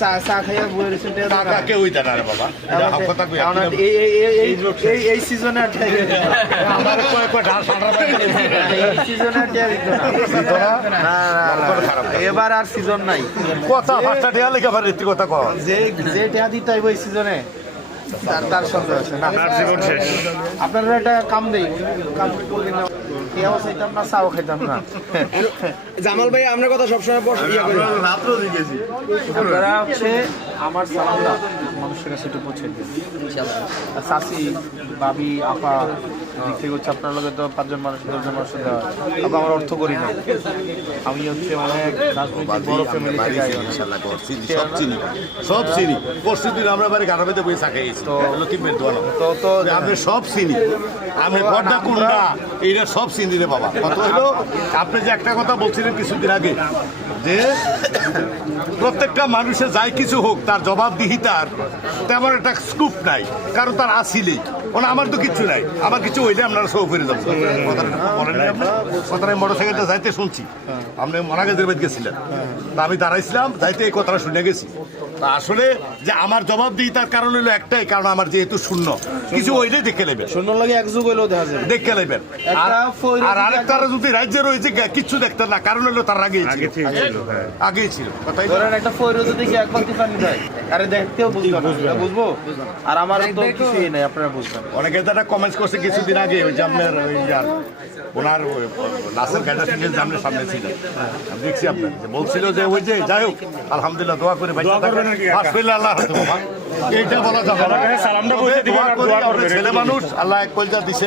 চা খাইয়া বই রিসেন্ট কে ওই দেন আরে বাবা এই সিজনে আর আমার কয় কয় ঢাল সাঁড়া এই সিজনে এবার আর সিজন নাই কথা পাঁচটা টিয়া লেখা আবার রীতি কথা কর যে যে টিয়া দিতে হইব এই সিজনে তার সন্দেহ আছে না জীবন শেষ আপনারা একটা কাম দেই কাম করে না কেউ চাইতাম না চাও খাইতাম না জামাল ভাই আপনার কথা সবসময় রাত্রও দিয়েছি আপনারা হচ্ছে আমার সালামটা মানুষের কাছে একটু পৌঁছে দিন চাচি বাবি আপা দিক থেকে হচ্ছে আপনার লোকের তো 5 জন মানুষ 10 জন মানুষ দেওয়া তবে আমার অর্থ করি না আমি হচ্ছে অনেক রাজনৈতিক বড় ফ্যামিলি থেকে আই সব চিনি পরশু দিন আমরা বাড়ি গাড়াবেতে বই চাকে তো লতিমের দোয়ানো তো আপনি সব চিনি আপনি পর্দা কুন্ডা এইটা সব চিনি রে বাবা কত হলো আপনি যে একটা কথা বলছিলেন কিছুদিন আগে যে প্রত্যেকটা মানুষের যাই কিছু হোক তার জবাবদিহিতার তেমন একটা স্কুপ নাই কারণ তার আসিলেই মানে আমার তো কিচ্ছু নাই আমার কিছু হইলে আপনারা সব ফিরে যাবো বলেন না কথাটা মোটর সাইকেলটা যাইতে শুনছি আপনি মনাগেজের বেদ গেছিলেন তা আমি দাঁড়াইছিলাম যাইতে এই কথাটা শুনে গেছি আসলে যে আমার জবাবদিহিতার কারণ হলো একটাই কারণ আমার যেহেতু শূন্য কিছু হইলে দেখে নেবেন শূন্য লাগে এক যুগ হইলেও দেখা যায় দেখে নেবেন আর আরেকটারা যদি রাজ্যে রয়েছে কিচ্ছু দেখতেন না কারণ হলো তার আগেই ছিল কথাই ধরেন একটা ফয়রো যদি কি একবার দোকানে যায় আরে দেখতেও বুঝবো আর আমার তো কিছুই নাই আপনারা বুঝবেন অনেকে তো একটা কমেন্টস করছে কিছুদিন আগে ওই যে আপনার ওই ওনার নাসের গাড়িটা সিঙ্গেল জামনের সামনে ছিল আমি দেখছি আপনার যে বলছিল যে ওই যে যাই হোক আলহামদুলিল্লাহ দোয়া করে আল্লাহ এইটা বলা যাবে না সালামটা বলতে দিবেন ছেলে মানুষ আল্লাহ এক কলজা দিছে